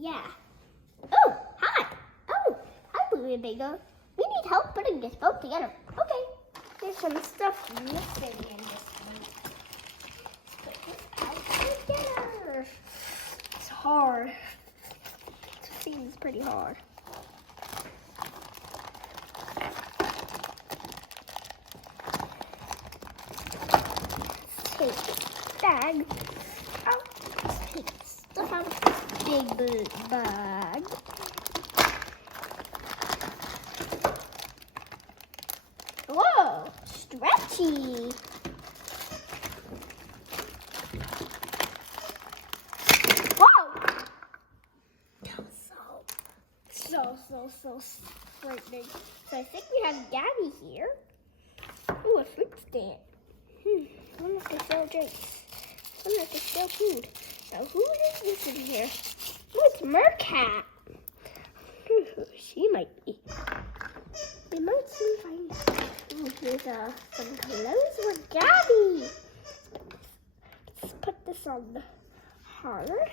Yeah. Oh, hi. Oh, hi, Bluey and Bingo. We need help putting this boat together. Okay. There's some stuff missing in this one. Let's put this out together. It's hard. It seems pretty hard. Let's take this bag out. Let's take stuff out of this big bag. Whoa, stretchy. Whoa. That was so frightening. So I think we have Gabby here. Ooh, a fruit stand. I wonder if they sell drinks. I wonder if they sell food. Now, who is this in here? Oh, it's Mercat. She might be. We might soon find out. Ooh, here's some clothes for Gabby. Let's put this on hard.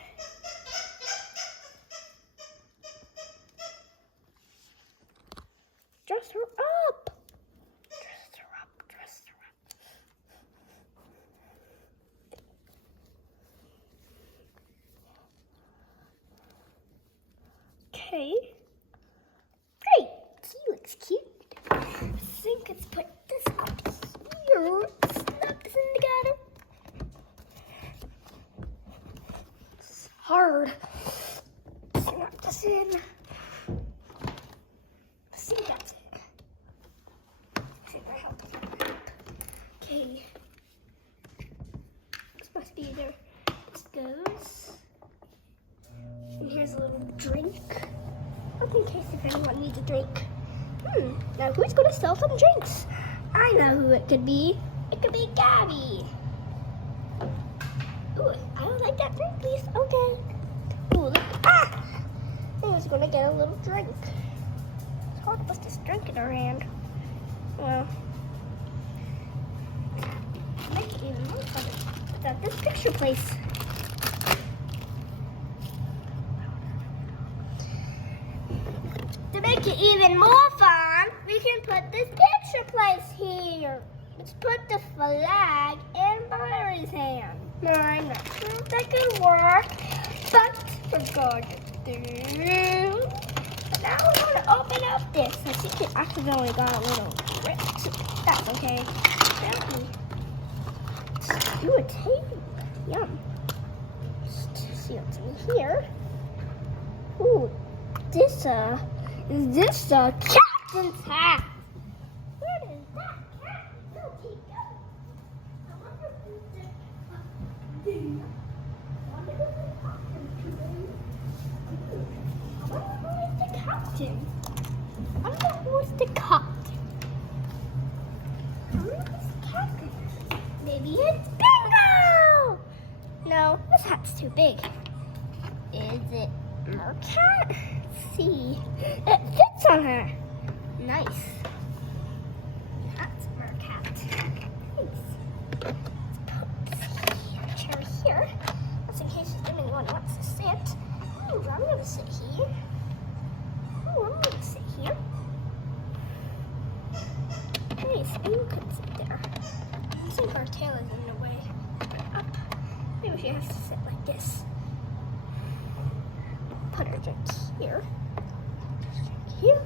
Dress her up. Dress her up. Dress her up. Okay. Great. She looks cute. I think let's put this up here. Snap this in together. It's hard. Snap this in. I think that's it. See if I help. Okay. This must be there. This goes. And here's a little drink. Up in case if anyone needs a drink. Now who's going to sell some drinks? I know who it could be. It could be Gabby. Ooh, I don't like that drink, please. Okay. Ooh, look. Ah! I was going to get a little drink. It's hard to put this drink in her hand. Well, make it even more fun. It's at this picture place. To make it even more fun, we can put this picture place here. Let's put the flag in Byron's hand. No, I'm not sure if that could work, but we're going to do. But now we're going to open up this. I think it accidentally got a little ripped. That's okay. Let's do a tape. Yum. Let's see what's in here. Ooh, this is this the captain's hat? Where is that cat? Where did he go? I wonder who's the captain. I wonder who is the captain. I wonder who is the captain. I wonder who's the captain. Maybe it's Bingo! No, this hat's too big. Is it Mercat? Let's see. It fits on her. Nice. That's Mercat. Thanks. Let's put the chair here. Just in case anyone wants to sit. Ooh, I'm going to sit here. Ooh, I'm going to sit here. Nice. You could sit there. I think her tail is in the way. Up. Maybe she has to sit like this. Put her drink here. Here.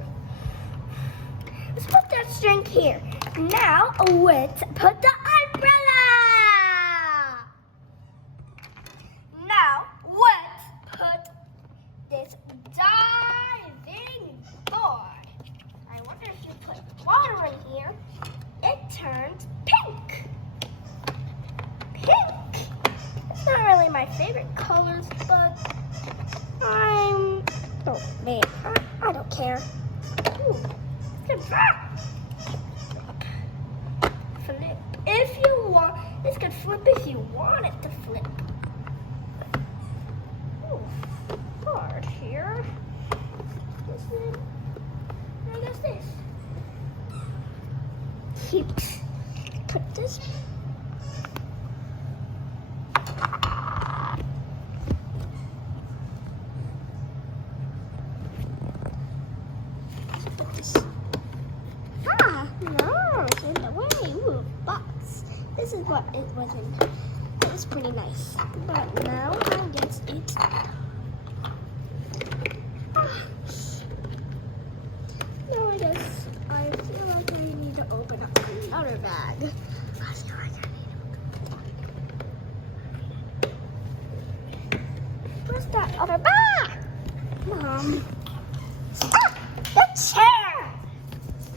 Let's put that drink here. Now let's put the umbrella. Now let's put this diving board. I wonder if you put water in here, it turns pink. Pink. It's not really my favorite colors, but I don't care. Ooh, flip. Flip if you want. This could flip if you want it to flip. Ooh, hard here. I guess this. Put this. but it wasn't. It was pretty nice. But now I guess it's now I feel like I need to open up another bag. I feel like I need to open up. Where's that other bag? Mom. Stop the chair!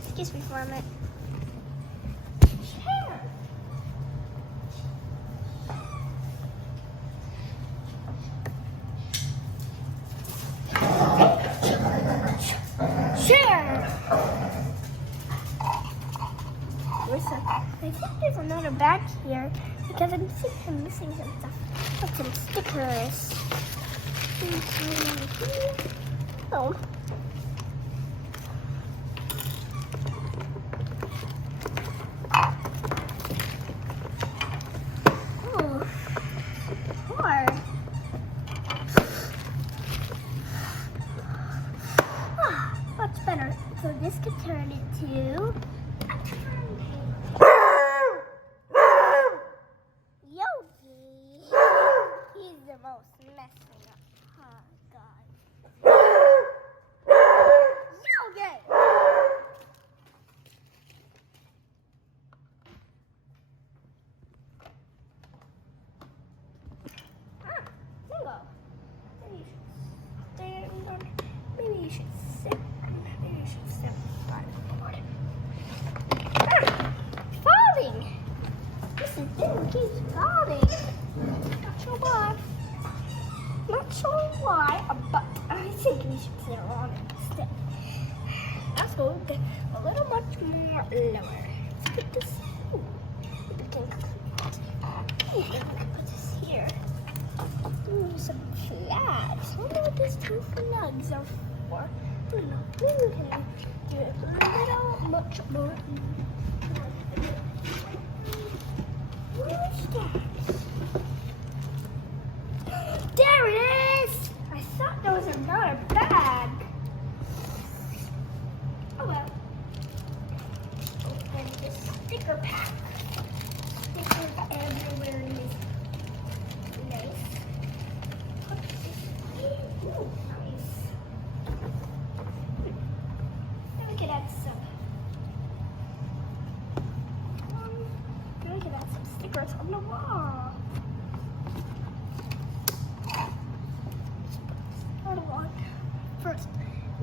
Excuse me for a minute. Chair. I think there's another bag here because I'm missing some stuff. Like some stickers. Oh. Oh. More. Ah, much better. So this could turn into maybe you should sit. Maybe you should sit by the board. Falling! This thing keeps falling. Not sure why. Not sure why, but I think we should sit on it instead. Let's go a little much more lower. Let's put this. We can put this here. Some flags. I wonder what these two flags are for. I don't know. Maybe we can do it a little much more. Where's that? There it is! I thought there was another bag. Oh well. Open this sticker pack. Stickers everywhere in this. Nice. Ooh, nice. Then we could add some. Then we could add some stickers on the wall. Turtle on first.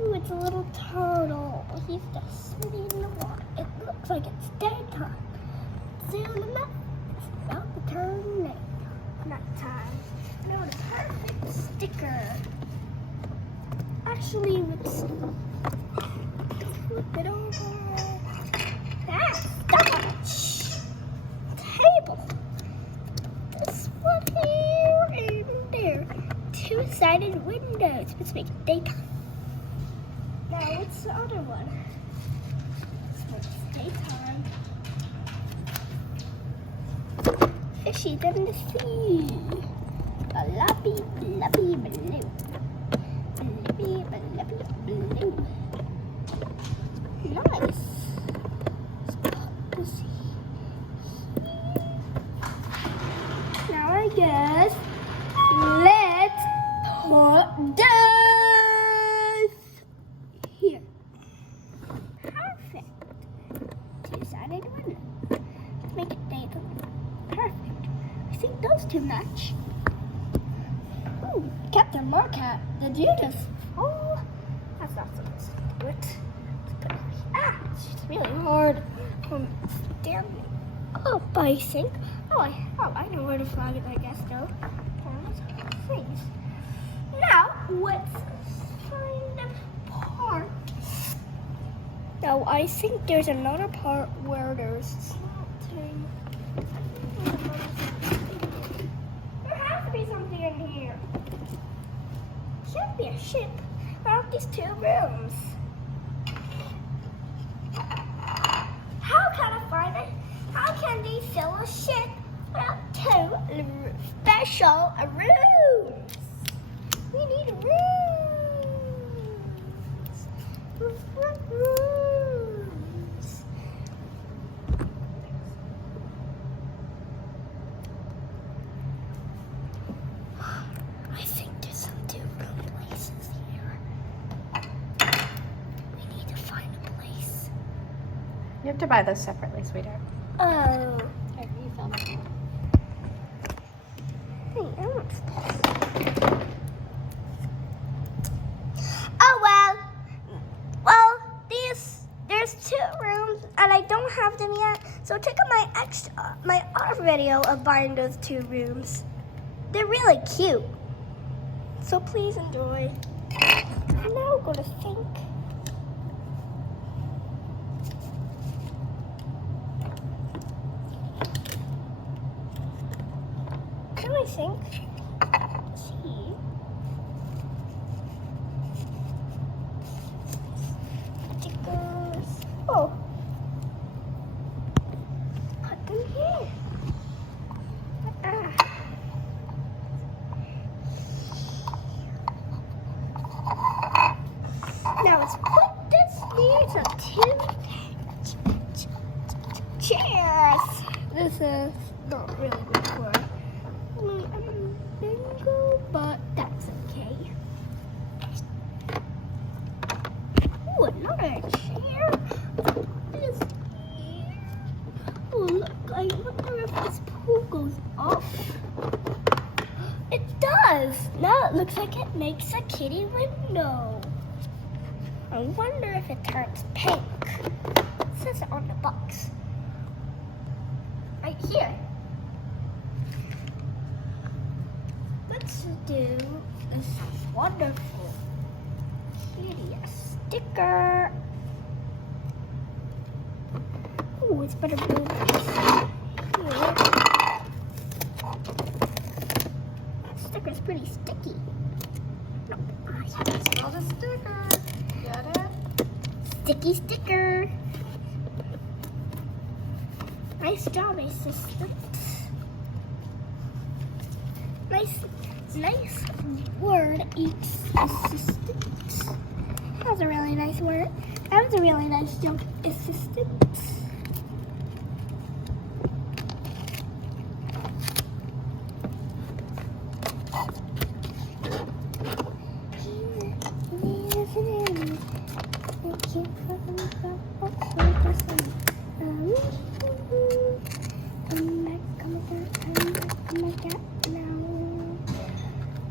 Ooh, it's a little turtle. He's just sitting in the water. It looks like it's daytime. Soon enough, it's about to turn nighttime. No, the perfect sticker. Actually, let's flip it over. That's the table. This one here and there. Two-sided windows. Let's make it daytime. Now, what's the other one? Let's make it daytime. Fishy in the sea. A lovely, lovely blue. Blue, lovely blue. Nice. Let's put this here. Now I guess let's put this here. Perfect. Two-sided window. Let's make it daytime. Perfect. I think those two match. Ooh, Captain Marcat, did you just fall? That's not supposed to do it. It's really hard from standing up, I think. I know where the flag is, I guess, though. Things. Now, let's find the part. Now, I think there's another part where there's something. There has to be something in here. Should be a ship. Around these two rooms. How can I find it? How can they fill a ship without two special rooms? We need rooms. Rooms. have to buy those separately, sweetheart. Oh. Here, you film it. Hey, I want this. Oh well, there's 2 rooms and I don't have them yet. So check out my other video of buying those 2 rooms. They're really cute. So please enjoy. Now we're gonna sink. Can I sink? Let's see. Stickers. Oh. Put them here. Now let's put this near to 2 chairs. This is not really good for Bluey and Bingo, but that's okay. Ooh, another chair. This here. Oh, look, I wonder if this pool goes up. It does. Now it looks like it makes a kitty window. I wonder if it turns pink. It says it on the box. Right here. Let's do this wonderful kitty sticker. Oh, it's better blue. Here. Sticker's pretty sticky. No, Smell the sticker. Get it? sticky sticker. Nice job, assistant. Nice word, each assistant. That was a really nice word. That was a really nice joke, assistant.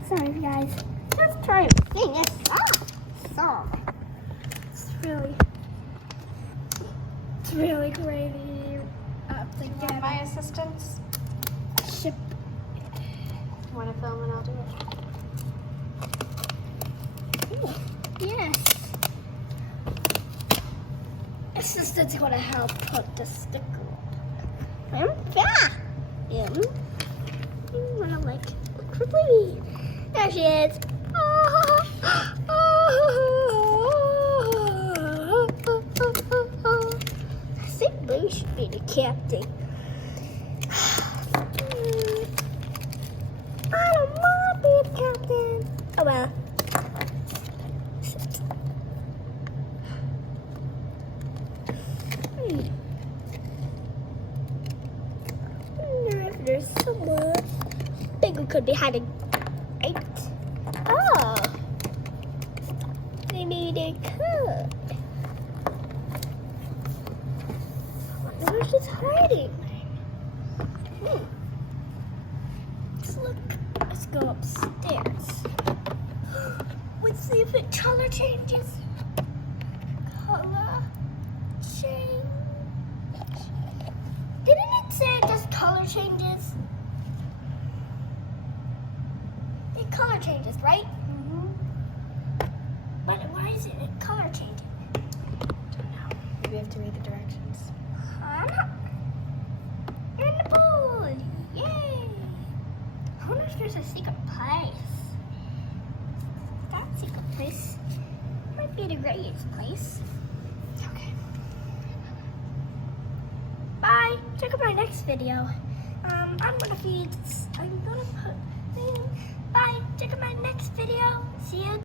Sorry, guys. Let's try and sing a song. It's really great. Yeah, my assistants. Ship. Want to film and I'll do it. Ooh, yes. Assistant's gonna help put the sticker on. I'm gonna like look for Bluey. There she is. I think Bluey should be the captain. I don't want to be the captain. Oh well. There's someone. Bingo could be hiding. Right? Oh. Maybe they could. I wonder where she's hiding. Let's go upstairs. Let's see if it color changes. Color change. Didn't it say it just color changes? It color changes, right? Mm-hmm. But why is it color changing? Don't know. Maybe you have to read the directions. You're in the pool! Yay! I wonder if there's a secret place. That secret place might be the greatest place. Okay. Bye. Check out my next video. I'm gonna put. Bye. Check out my next video. See you.